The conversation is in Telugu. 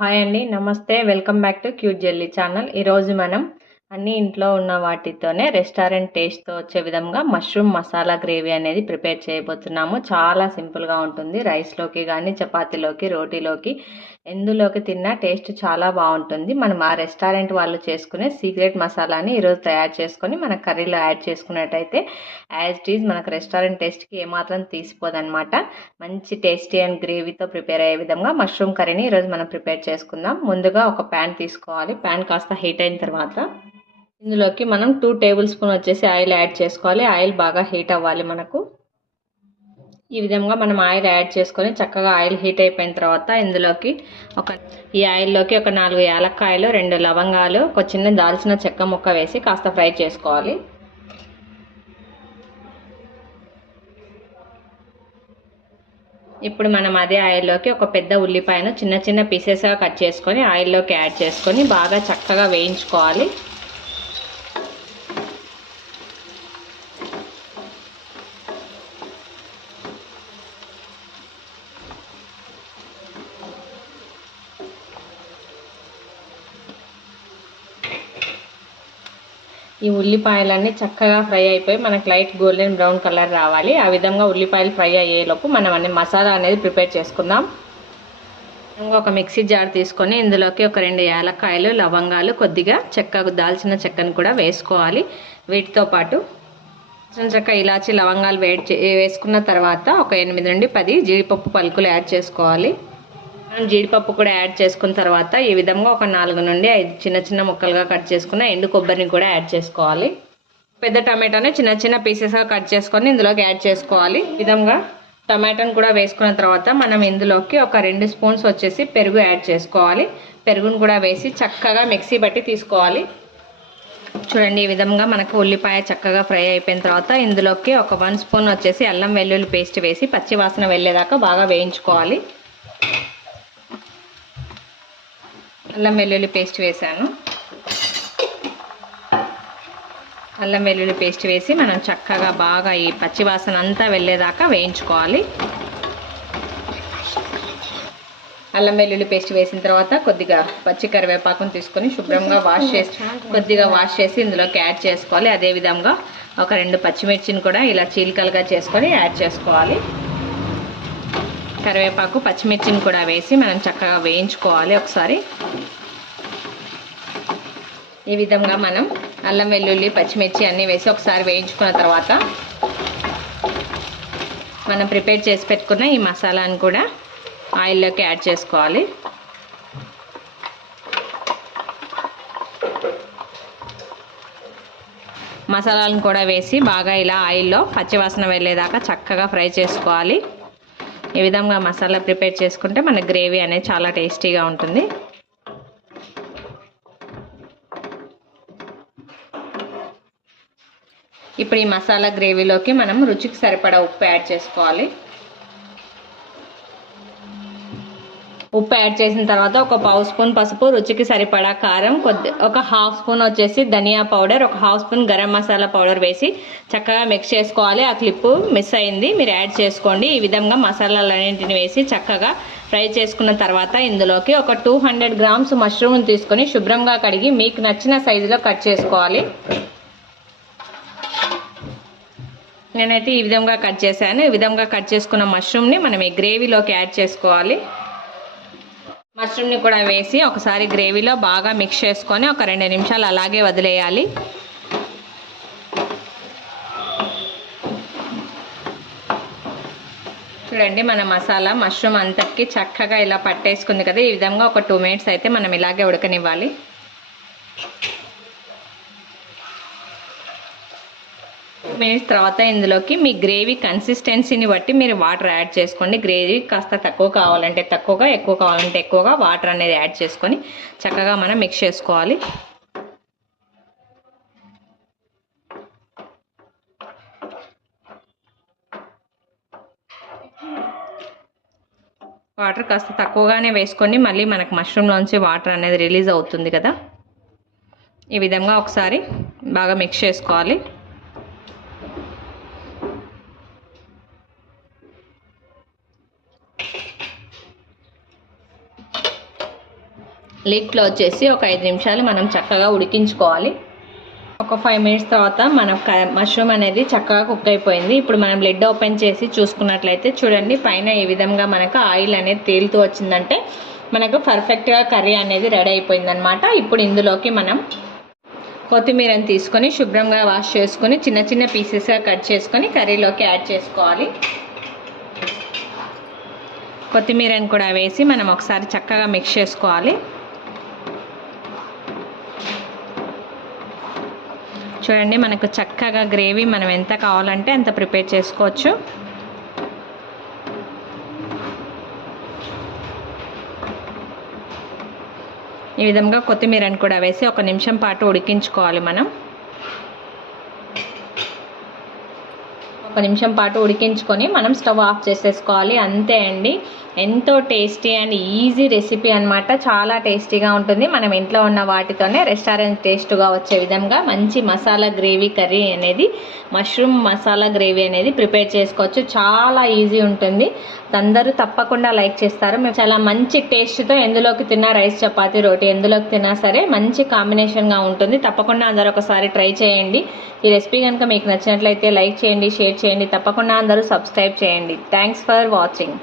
హాయ్ అండి, నమస్తే. Welcome back to cute jelly channel. ఈరోజు మనం అన్ని ఇంట్లో ఉన్న వాటితోనే రెస్టారెంట్ టేస్ట్తో వచ్చే విధంగా మష్రూమ్ మసాలా గ్రేవీ అనేది ప్రిపేర్ చేయబోతున్నాము. చాలా సింపుల్గా ఉంటుంది. రైస్లోకి కానీ, చపాతీలోకి, రోటీలోకి ఎందులోకి తిన్నా టేస్ట్ చాలా బాగుంటుంది. మనం ఆ రెస్టారెంట్ వాళ్ళు చేసుకునే సీక్రెట్ మసాలాని ఈరోజు తయారు చేసుకొని మన కర్రీలో యాడ్ చేసుకున్నట్టయితే యాజ్ ఇట్ ఈజ్ మనకు రెస్టారెంట్ టేస్ట్కి ఏమాత్రం తీసిపోదన్నమాట. మంచి టేస్టీ అండ్ గ్రేవీతో ప్రిపేర్ అయ్యే విధంగా మష్రూమ్ కర్రీని ఈరోజు మనం ప్రిపేర్ చేసుకుందాం. ముందుగా ఒక ప్యాన్ తీసుకోవాలి. ప్యాన్ కాస్త హీట్ అయిన తర్వాత ఇందులోకి మనం 2 టేబుల్ స్పూన్ వచ్చేసి ఆయిల్ యాడ్ చేసుకోవాలి. ఆయిల్ బాగా హీట్ అవ్వాలి మనకు. ఈ విధంగా మనం ఆయిల్ యాడ్ చేసుకొని చక్కగా ఆయిల్ హీట్ అయిపోయిన తర్వాత ఇందులోకి ఈ ఆయిల్లోకి ఒక 4 యాలక్కాయలు, 2 లవంగాలు, ఒక చిన్న దాల్చిన చెక్క ముక్క వేసి కాస్త ఫ్రై చేసుకోవాలి. ఇప్పుడు మనం అదే ఆయిల్లోకి ఒక పెద్ద ఉల్లిపాయను చిన్న చిన్న పీసెస్గా కట్ చేసుకొని ఆయిల్లోకి యాడ్ చేసుకొని బాగా చక్కగా వేయించుకోవాలి. ఈ ఉల్లిపాయలన్నీ చక్కగా ఫ్రై అయిపోయి మనకు లైట్ గోల్డెన్ బ్రౌన్ కలర్ రావాలి. ఆ విధంగా ఉల్లిపాయలు ఫ్రై అయ్యేలోపు మనం అన్ని మసాలా అనేది ప్రిపేర్ చేసుకుందాం. ఒక మిక్సీ జార్ తీసుకొని ఇందులోకి ఒక 2 యాలక్కాయలు, లవంగాలు, కొద్దిగా దాల్చిన చెక్కను కూడా వేసుకోవాలి. వీటితో పాటు చెక్క, ఇలాచి, లవంగాలు వేసుకున్న తర్వాత ఒక 8 నుండి 10 జీడిపప్పు పలుకులు యాడ్ చేసుకోవాలి. మనం జీడిపప్పు కూడా యాడ్ చేసుకున్న తర్వాత ఈ విధంగా ఒక 4 నుండి 5 చిన్న చిన్న ముక్కలుగా కట్ చేసుకున్న ఎండు కొబ్బరిని కూడా యాడ్ చేసుకోవాలి. పెద్ద టమాటాని చిన్న చిన్న పీసెస్గా కట్ చేసుకొని ఇందులోకి యాడ్ చేసుకోవాలి. ఈ విధంగా టమాటాను కూడా వేసుకున్న తర్వాత మనం ఇందులోకి ఒక 2 స్పూన్స్ వచ్చేసి పెరుగు యాడ్ చేసుకోవాలి. పెరుగును కూడా వేసి చక్కగా మిక్సీ బట్టి తీసుకోవాలి. చూడండి, ఈ విధంగా మనకు ఉల్లిపాయ చక్కగా ఫ్రై అయిపోయిన తర్వాత ఇందులోకి ఒక 1 స్పూన్ వచ్చేసి అల్లం వెల్లుల్లి పేస్ట్ వేసి పచ్చి వాసన వెళ్ళేదాకా బాగా వేయించుకోవాలి. అల్లం వెల్లుల్లి పేస్ట్ వేసాను. అల్లం వెల్లుల్లి పేస్ట్ వేసి మనం చక్కగా బాగా ఈ పచ్చి వాసన అంతా వెళ్ళేదాకా వేయించుకోవాలి. అల్లం వెల్లుల్లి పేస్ట్ వేసిన తర్వాత కొద్దిగా పచ్చి కరివేపాకును తీసుకొని శుభ్రంగా కొద్దిగా వాష్ చేసి ఇందులోకి యాడ్ చేసుకోవాలి. అదేవిధంగా ఒక 2 పచ్చిమిర్చిని కూడా ఇలా చీలికలుగా చేసుకొని యాడ్ చేసుకోవాలి. కరివేపాకు, పచ్చిమిర్చిని కూడా వేసి మనం చక్కగా వేయించుకోవాలి. ఒకసారి ఈ విధంగా మనం అల్లం వెల్లుల్లి, పచ్చిమిర్చి అన్నీ వేసి ఒకసారి వేయించుకున్న తర్వాత మనం ప్రిపేర్ చేసి పెట్టుకున్న ఈ మసాలాను కూడా ఆయిల్లోకి యాడ్ చేసుకోవాలి. మసాలాలను కూడా వేసి బాగా ఇలా ఆయిల్లో పచ్చివాసన వెళ్ళేదాకా చక్కగా ఫ్రై చేసుకోవాలి. ఈ విధంగా మసాలా ప్రిపేర్ చేసుకుంటే మన గ్రేవీ అనేది చాలా టేస్టీగా ఉంటుంది. ఇప్పుడు ఈ మసాలా గ్రేవీలోకి మనం రుచికి సరిపడా ఉప్పు యాడ్ చేసుకోవాలి. ఉప్పు యాడ్ చేసిన తర్వాత ఒక 1/2 స్పూన్ పసుపు, రుచికి సరిపడా కారం, ఒక 1/2 స్పూన్ వచ్చేసి ధనియా పౌడర్, ఒక 1/2 స్పూన్ గరం మసాలా పౌడర్ వేసి చక్కగా మిక్స్ చేసుకోవాలి. ఆ క్లిప్పు మిస్ అయింది, మీరు యాడ్ చేసుకోండి. ఈ విధంగా మసాలాలన్నింటిని వేసి చక్కగా ఫ్రై చేసుకున్న తర్వాత ఇందులోకి ఒక 200 గ్రామ్స్ మష్రూమ్ని తీసుకొని శుభ్రంగా కడిగి మీకు నచ్చిన సైజులో కట్ చేసుకోవాలి. నేనైతే ఈ విధంగా కట్ చేశాను. ఈ విధంగా కట్ చేసుకున్న మష్రూమ్ని మనం ఈ గ్రేవీలోకి యాడ్ చేసుకోవాలి. మష్రూమ్ని కూడా వేసి ఒకసారి గ్రేవీలో బాగా మిక్స్ చేసుకొని ఒక 2 నిమిషాలు అలాగే వదిలేయాలి. చూడండి, మన మసాలా మష్రూమ్ అంతటికి చక్కగా ఇలా పట్టేసుకుంది కదా. ఈ విధంగా ఒక 2 మినిట్స్ అయితే మనం ఇలాగే ఉడకనివ్వాలి. మినిట్స్ తర్వాత ఇందులోకి మీ గ్రేవీ కన్సిస్టెన్సీని బట్టి మీరు వాటర్ యాడ్ చేసుకోండి. గ్రేవీ కాస్త తక్కువ కావాలంటే తక్కువగా, ఎక్కువ కావాలంటే ఎక్కువగా వాటర్ అనేది యాడ్ చేసుకొని చక్కగా మనం మిక్స్ చేసుకోవాలి. వాటర్ కాస్త తక్కువగానే వేసుకోండి, మళ్ళీ మనకు మష్రూమ్లోంచి వాటర్ అనేది రిలీజ్ అవుతుంది కదా. ఈ విధంగా ఒకసారి బాగా మిక్స్ చేసుకోవాలి. లిడ్ క్లోజ్ చేసి ఒక 5 నిమిషాలు మనం చక్కగా ఉడికించుకోవాలి. ఒక 5 మినిట్స్ తర్వాత మన మష్రూమ్ అనేది చక్కగా కుక్ అయిపోయింది. ఇప్పుడు మనం లిడ్ ఓపెన్ చేసి చూసుకున్నట్లయితే చూడండి, పైన ఈ విధంగా మనకు ఆయిల్ అనేది తేలుతూ వచ్చిందంటే మనకు పర్ఫెక్ట్గా కర్రీ అనేది రెడీ అయిపోయిందనమాట. ఇప్పుడు ఇందులోకి మనం కొత్తిమీరని తీసుకొని శుభ్రంగా వాష్ చేసుకొని చిన్న చిన్న పీసెస్గా కట్ చేసుకొని కర్రీలోకి యాడ్ చేసుకోవాలి. కొత్తిమీరని కూడా వేసి మనం ఒకసారి చక్కగా మిక్స్ చేసుకోవాలి. చూడండి, మనకు చక్కగా గ్రేవీ మనం ఎంత కావాలంటే అంత ప్రిపేర్ చేసుకోవచ్చు. ఈ విధంగా కొత్తిమీరని కూడా వేసి 1 నిమిషం పాటు ఉడికించుకోవాలి. మనం 1 నిమిషం పాటు ఉడికించుకొని మనం స్టవ్ ఆఫ్ చేసేసుకోవాలి. అంతే అండి, ఎంతో టేస్టీ అండ్ ఈజీ రెసిపీ అనమాట. చాలా టేస్టీగా ఉంటుంది. మనం ఇంట్లో ఉన్న వాటితోనే రెస్టారెంట్ టేస్ట్గా వచ్చే విధంగా మంచి మసాలా గ్రేవీ కర్రీ అనేది, మష్రూమ్ మసాలా గ్రేవీ అనేది ప్రిపేర్ చేసుకోవచ్చు. చాలా ఈజీ ఉంటుంది. అందరూ తప్పకుండా లైక్ చేస్తారు. మేము చాలా మంచి టేస్ట్తో ఎందులోకి తిన్నా, రైస్ చపాతీ రోటీ ఎందులోకి తిన్నా సరే మంచి కాంబినేషన్గా ఉంటుంది. తప్పకుండా అందరూ ఒకసారి ట్రై చేయండి. ఈ రెసిపీ కనుక మీకు నచ్చినట్లయితే లైక్ చేయండి, షేర్ చేయండి. తప్పకుండా అందరూ సబ్స్క్రైబ్ చేయండి. Thanks for watching.